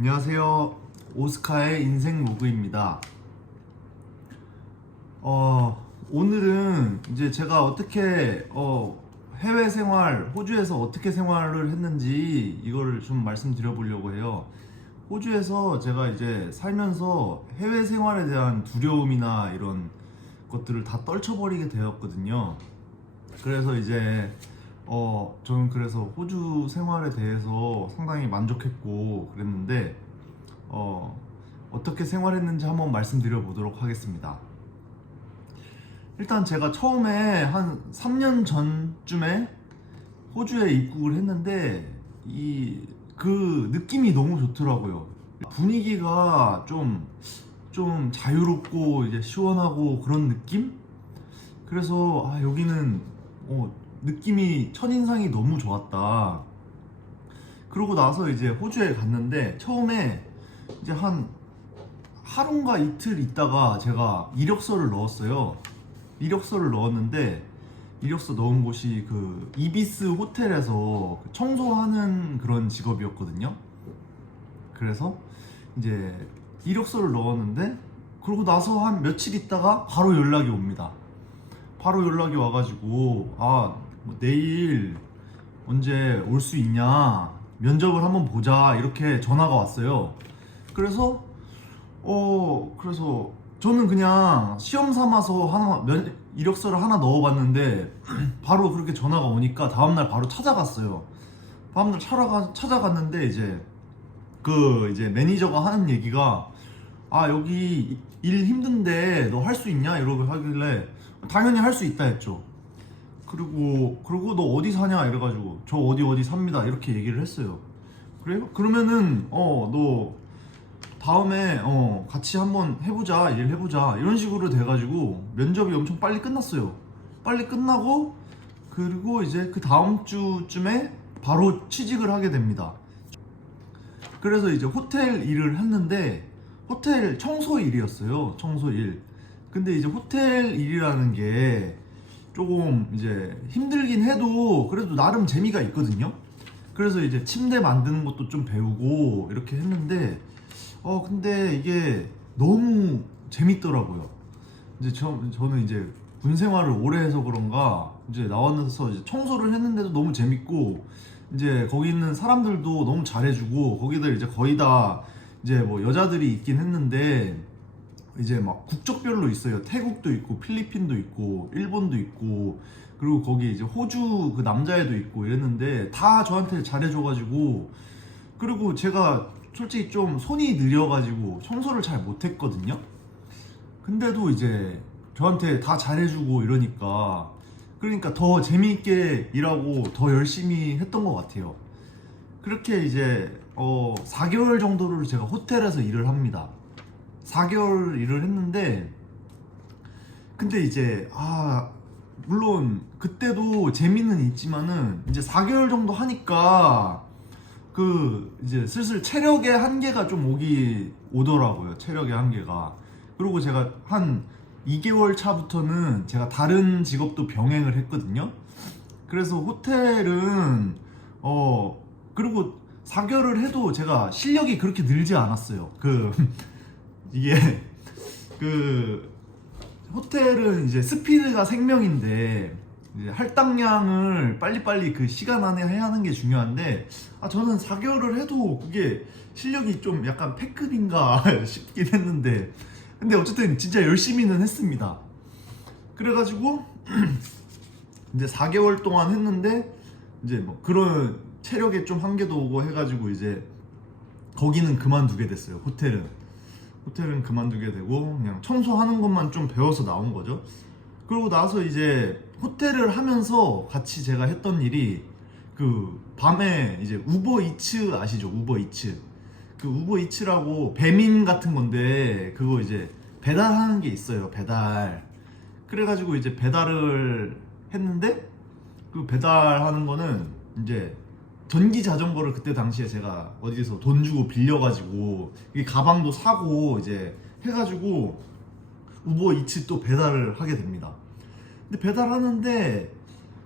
안녕하세요. 오스카의 인생 로그입니다. 오늘은 이제 제가 어떻게 해외 생활, 호주에서 어떻게 생활을 했는지 이걸 좀 말씀드려 보려고 해요. 호주에서 제가 이제 살면서 해외 생활에 대한 두려움이나 이런 것들을 다 떨쳐버리게 되었거든요. 그래서 이제 저는 그래서 호주 생활에 대해서 상당히 만족했고 그랬는데 어떻게 생활했는지 한번 말씀드려 보도록 하겠습니다. 일단 제가 처음에 한 3년 전쯤에 호주에 입국을 했는데 그 느낌이 너무 좋더라고요. 분위기가 좀 자유롭고 이제 시원하고 그런 느낌? 그래서 여기는 느낌이 첫인상이 너무 좋았다. 그러고 나서 이제 호주에 갔는데 처음에 이제 한 하루인가 이틀 있다가 제가 이력서를 넣었어요. 이력서를 넣었는데 이력서 넣은 곳이 그 이비스 호텔에서 청소하는 그런 직업이었거든요. 그래서 이제 이력서를 넣었는데 그러고 나서 한 며칠 있다가 바로 연락이 옵니다. 바로 연락이 와가지고 뭐 내일 언제 올 수 있냐, 면접을 한번 보자, 이렇게 전화가 왔어요. 그래서 그래서 저는 그냥 시험 삼아서 이력서를 하나 넣어봤는데 바로 그렇게 전화가 오니까 다음날 바로 찾아갔어요. 다음날 찾아갔는데 이제 매니저가 하는 얘기가 여기 일 힘든데 너 할 수 있냐 이러고 하길래 당연히 할 수 있다 했죠. 그리고 너 어디 사냐 이래가지고 저 어디 삽니다 이렇게 얘기를 했어요. 그래요? 그러면은 너 다음에 같이 한번 해보자, 일 해보자, 이런 식으로 돼가지고 면접이 엄청 빨리 끝났어요. 빨리 끝나고 그리고 이제 그 다음 주쯤에 바로 취직을 하게 됩니다. 그래서 이제 호텔 일을 했는데 호텔 청소 일이었어요. 청소 일. 근데 이제 호텔 일이라는 게 조금 이제 힘들긴 해도 그래도 나름 재미가 있거든요. 그래서 이제 침대 만드는 것도 좀 배우고 이렇게 했는데 근데 이게 너무 재밌더라고요. 이제 저는 이제 군 생활을 오래 해서 그런가 이제 나와서 이제 청소를 했는데도 너무 재밌고 이제 거기 있는 사람들도 너무 잘해주고 거기들 이제 거의 다 이제 뭐 여자들이 있긴 했는데 이제 막 국적별로 있어요. 태국도 있고 필리핀도 있고 일본도 있고 그리고 거기 이제 호주 그 남자애도 있고 이랬는데 다 저한테 잘해줘가지고 그리고 제가 솔직히 좀 손이 느려가지고 청소를 잘 못했거든요. 근데도 이제 저한테 다 잘해주고 이러니까 그러니까 더 재미있게 일하고 더 열심히 했던 것 같아요. 그렇게 이제 4개월 정도를 제가 호텔에서 일을 합니다. 4개월 일을 했는데 근데 이제 물론 그때도 재미는 있지만은 이제 4개월 정도 하니까 그 이제 슬슬 체력의 한계가 좀 오더라고요. 체력의 한계가. 그리고 제가 한 2개월 차부터는 제가 다른 직업도 병행을 했거든요. 그래서 호텔은 그리고 4개월을 해도 제가 실력이 그렇게 늘지 않았어요. 이게 그 호텔은 이제 스피드가 생명인데 이제 할당량을 빨리빨리 그 시간 안에 해야 하는 게 중요한데 저는 4개월을 해도 그게 실력이 좀 약간 패급인가 싶긴 했는데 근데 어쨌든 진짜 열심히는 했습니다. 그래가지고 이제 4개월 동안 했는데 이제 뭐 그런 체력에 좀 한계도 오고 해가지고 이제 거기는 그만두게 됐어요. 호텔은 그만두게 되고 그냥 청소하는 것만 좀 배워서 나온 거죠. 그러고 나서 이제 호텔을 하면서 같이 제가 했던 일이 그 밤에 이제 우버이츠 아시죠? 우버이츠. 그 우버이츠라고 배민 같은 건데 그거 이제 배달하는 게 있어요. 배달. 그래가지고 이제 배달을 했는데 그 배달하는 거는 이제 전기 자전거를 그때 당시에 제가 어디서 돈 주고 빌려가지고 이 가방도 사고 이제 해가지고 우버이츠 또 배달을 하게 됩니다. 근데 배달하는데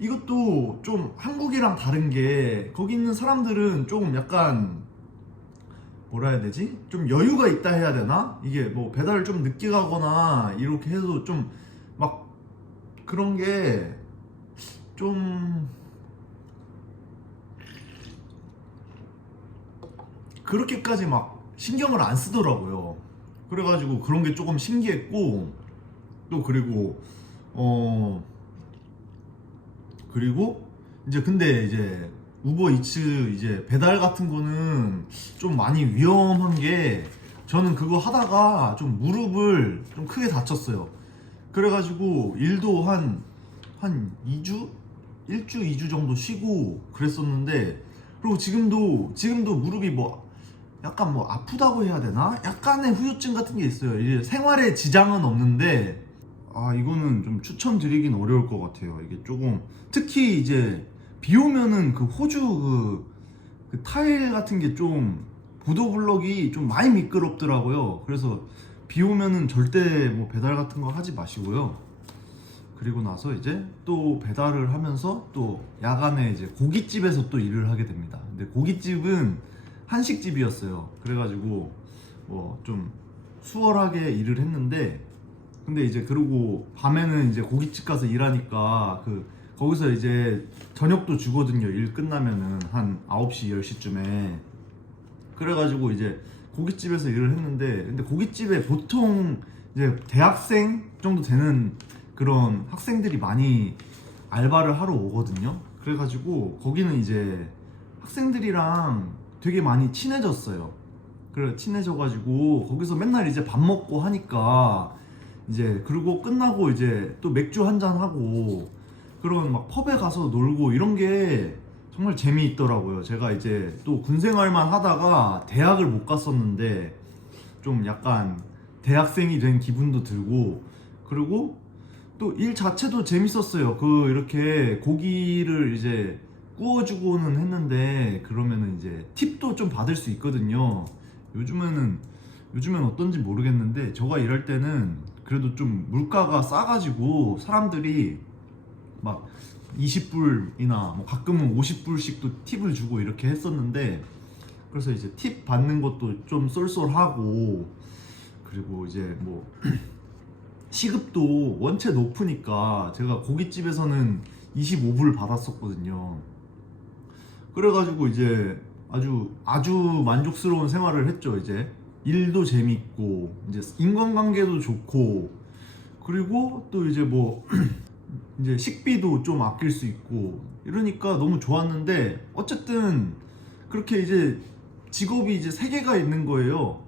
이것도 좀 한국이랑 다른 게 거기 있는 사람들은 조금 약간 뭐라 해야 되지? 좀 여유가 있다 해야 되나? 이게 뭐 배달을 좀 늦게 가거나 이렇게 해도 좀 막 그런 게 좀 그렇게까지 막 신경을 안 쓰더라고요. 그래가지고 그런 게 조금 신기했고, 또 그리고 그리고 이제 근데 이제 우버이츠 이제 배달 같은 거는 좀 많이 위험한 게, 저는 그거 하다가 좀 무릎을 좀 크게 다쳤어요. 그래가지고 일도 한 2주? 1주, 2주 정도 쉬고 그랬었는데, 그리고 지금도 무릎이 뭐 약간 뭐 아프다고 해야 되나? 약간의 후유증 같은 게 있어요. 이제 생활에 지장은 없는데, 아, 이거는 좀 추천드리긴 어려울 것 같아요. 이게 조금, 특히 이제 비 오면은 그 호주 그 타일 같은 게 좀, 보도블럭이 좀 많이 미끄럽더라고요. 그래서 비 오면은 절대 뭐 배달 같은 거 하지 마시고요. 그리고 나서 이제 또 배달을 하면서 또 야간에 이제 고깃집에서 또 일을 하게 됩니다. 근데 고깃집은 한식집이었어요. 그래가지고 뭐 좀 수월하게 일을 했는데, 근데 이제 그러고 밤에는 이제 고깃집 가서 일하니까 거기서 이제 저녁도 주거든요. 일 끝나면은 한 9시 10시쯤에. 그래가지고 이제 고깃집에서 일을 했는데, 근데 고깃집에 보통 이제 대학생 정도 되는 그런 학생들이 많이 알바를 하러 오거든요. 그래가지고 거기는 이제 학생들이랑 되게 많이 친해졌어요. 그래 친해져가지고 거기서 맨날 이제 밥 먹고 하니까, 이제 그리고 끝나고 이제 또 맥주 한잔 하고 그런 막 펍에 가서 놀고 이런 게 정말 재미있더라고요. 제가 이제 또 군 생활만 하다가 대학을 못 갔었는데 좀 약간 대학생이 된 기분도 들고, 그리고 또 일 자체도 재밌었어요. 이렇게 고기를 이제 구워주고는 했는데, 그러면은 이제 팁도 좀 받을 수 있거든요. 요즘엔 어떤지 모르겠는데, 저가 일할 때는 그래도 좀 물가가 싸가지고 사람들이 막 20불이나 뭐 가끔은 50불씩도 팁을 주고 이렇게 했었는데, 그래서 이제 팁 받는 것도 좀 쏠쏠하고, 그리고 이제 뭐 시급도 원체 높으니까 제가 고깃집에서는 25불 받았었거든요. 그래가지고 이제 아주 만족스러운 생활을 했죠. 이제 일도 재밌고 이제 인간관계도 좋고, 그리고 또 이제 뭐 이제 식비도 좀 아낄 수 있고 이러니까 너무 좋았는데, 어쨌든 그렇게 이제 직업이 이제 세 개가 있는 거예요.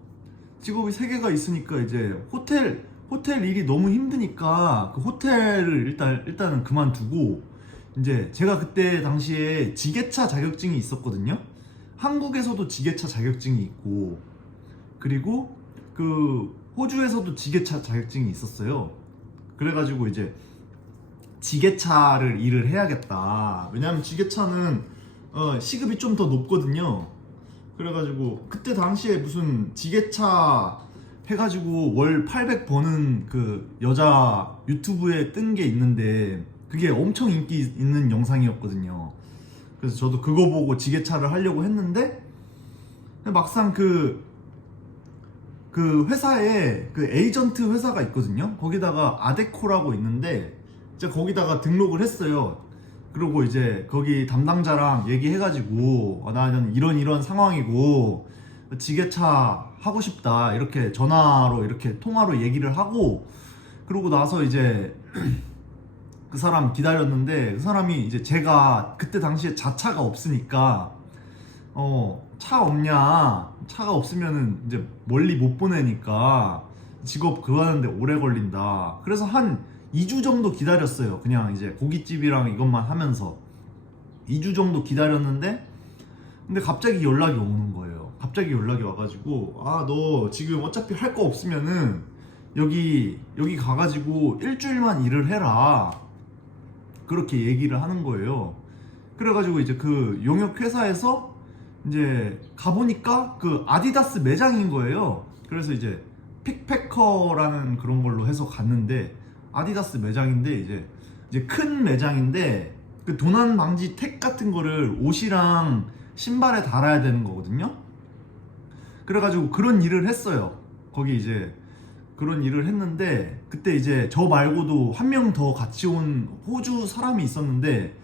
직업이 세 개가 있으니까 이제 호텔 일이 너무 힘드니까 그 호텔을 일단은 그만두고, 이제 제가 그때 당시에 지게차 자격증이 있었거든요. 한국에서도 지게차 자격증이 있고, 그리고 그 호주에서도 지게차 자격증이 있었어요. 그래가지고 이제 지게차를 일을 해야겠다. 왜냐면 지게차는 시급이 좀 더 높거든요. 그래가지고 그때 당시에 무슨 지게차 해가지고 월 800 버는 그 여자 유튜브에 뜬 게 있는데, 그게 엄청 인기 있는 영상이었거든요. 그래서 저도 그거 보고 지게차를 하려고 했는데, 막상 그 회사에 그 에이전트 회사가 있거든요. 거기다가 아데코라고 있는데, 이제 거기다가 등록을 했어요. 그리고 이제 거기 담당자랑 얘기해가지고 나는 이런 상황이고 지게차 하고 싶다, 이렇게 전화로 이렇게 통화로 얘기를 하고, 그러고 나서 이제 그 사람 기다렸는데, 그 사람이 이제 제가 그때 당시에 자차가 없으니까 차 없냐, 차가 없으면은 이제 멀리 못 보내니까 직업 그거 하는데 오래 걸린다. 그래서 한 2주 정도 기다렸어요. 그냥 이제 고깃집이랑 이것만 하면서 2주 정도 기다렸는데, 근데 갑자기 연락이 오는 거예요. 갑자기 연락이 와가지고, 아, 너 지금 어차피 할 거 없으면은 여기 가가지고 일주일만 일을 해라, 그렇게 얘기를 하는 거예요. 그래가지고 이제 그 용역 회사에서 이제 가보니까 그 아디다스 매장인 거예요. 그래서 이제 픽패커라는 그런 걸로 해서 갔는데, 아디다스 매장인데 이제 큰 매장인데, 그 도난 방지 택 같은 거를 옷이랑 신발에 달아야 되는 거거든요. 그래가지고 그런 일을 했어요. 거기 이제 그런 일을 했는데, 그때 이제 저 말고도 한 명 더 같이 온 호주 사람이 있었는데,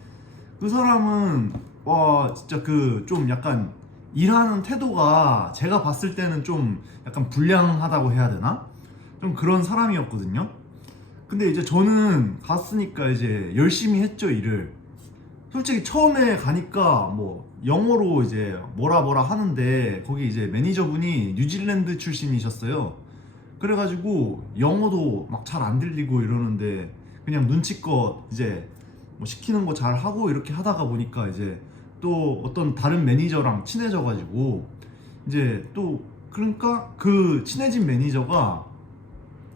그 사람은 와 진짜 그 좀 약간 일하는 태도가 제가 봤을 때는 좀 약간 불량하다고 해야 되나? 좀 그런 사람이었거든요. 근데 이제 저는 갔으니까 이제 열심히 했죠, 일을. 솔직히 처음에 가니까 뭐 영어로 이제 뭐라 하는데, 거기 이제 매니저분이 뉴질랜드 출신이셨어요. 그래가지고 영어도 막 잘 안 들리고 이러는데, 그냥 눈치껏 이제 뭐 시키는 거 잘 하고 이렇게 하다가 보니까 이제 또 어떤 다른 매니저랑 친해져가지고, 이제 또 그러니까 그 친해진 매니저가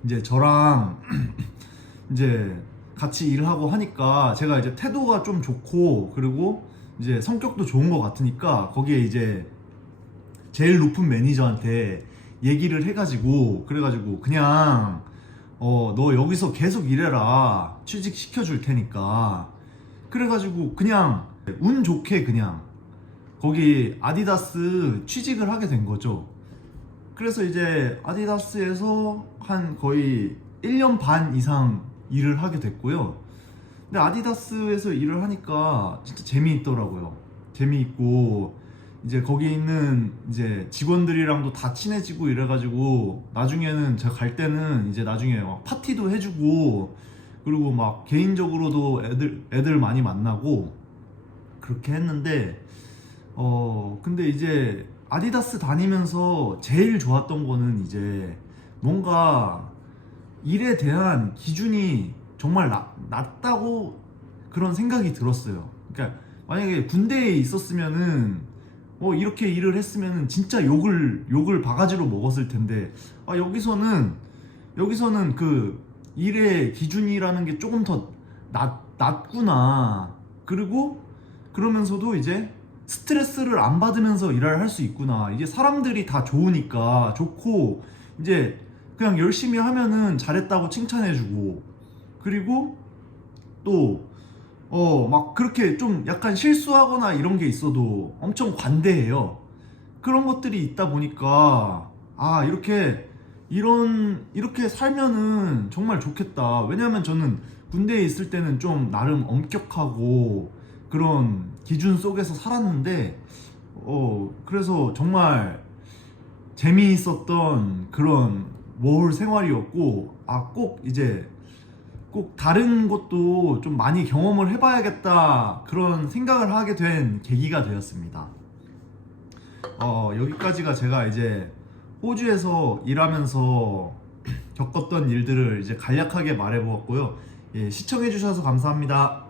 이제 저랑 이제 같이 일을 하고 하니까, 제가 이제 태도가 좀 좋고 그리고 이제 성격도 좋은 것 같으니까, 거기에 이제 제일 높은 매니저한테 얘기를 해가지고, 그래가지고 그냥 너 여기서 계속 일해라, 취직 시켜줄 테니까. 그래가지고 그냥 운 좋게 그냥 거기 아디다스 취직을 하게 된 거죠. 그래서 이제 아디다스에서 한 거의 1년 반 이상 일을 하게 됐고요. 근데 아디다스에서 일을 하니까 진짜 재미있더라고요. 재미있고, 이제 거기 있는 이제 직원들이랑도 다 친해지고 이래가지고, 나중에는 제가 갈 때는 이제 나중에 막 파티도 해주고, 그리고 막 개인적으로도 애들 많이 만나고 그렇게 했는데, 근데 이제 아디다스 다니면서 제일 좋았던 거는 이제 뭔가 일에 대한 기준이 정말 낮다고 그런 생각이 들었어요. 그러니까 만약에 군대에 있었으면은 이렇게 일을 했으면은 진짜 욕을 바가지로 먹었을 텐데, 여기서는 그 일의 기준이라는 게 조금 더 낮구나. 그리고 그러면서도 이제 스트레스를 안 받으면서 일을 할 수 있구나. 이제 사람들이 다 좋으니까 좋고, 이제 그냥 열심히 하면은 잘했다고 칭찬해주고, 그리고 또 막 그렇게 좀 약간 실수하거나 이런 게 있어도 엄청 관대해요. 그런 것들이 있다 보니까, 이렇게 살면은 정말 좋겠다. 왜냐면 저는 군대에 있을 때는 좀 나름 엄격하고 그런 기준 속에서 살았는데, 그래서 정말 재미있었던 그런 워홀 생활이었고, 꼭 다른 곳도 좀 많이 경험을 해봐야겠다, 그런 생각을 하게 된 계기가 되었습니다. 여기까지가 제가 이제 호주에서 일하면서 겪었던 일들을 이제 간략하게 말해보았고요. 예, 시청해주셔서 감사합니다.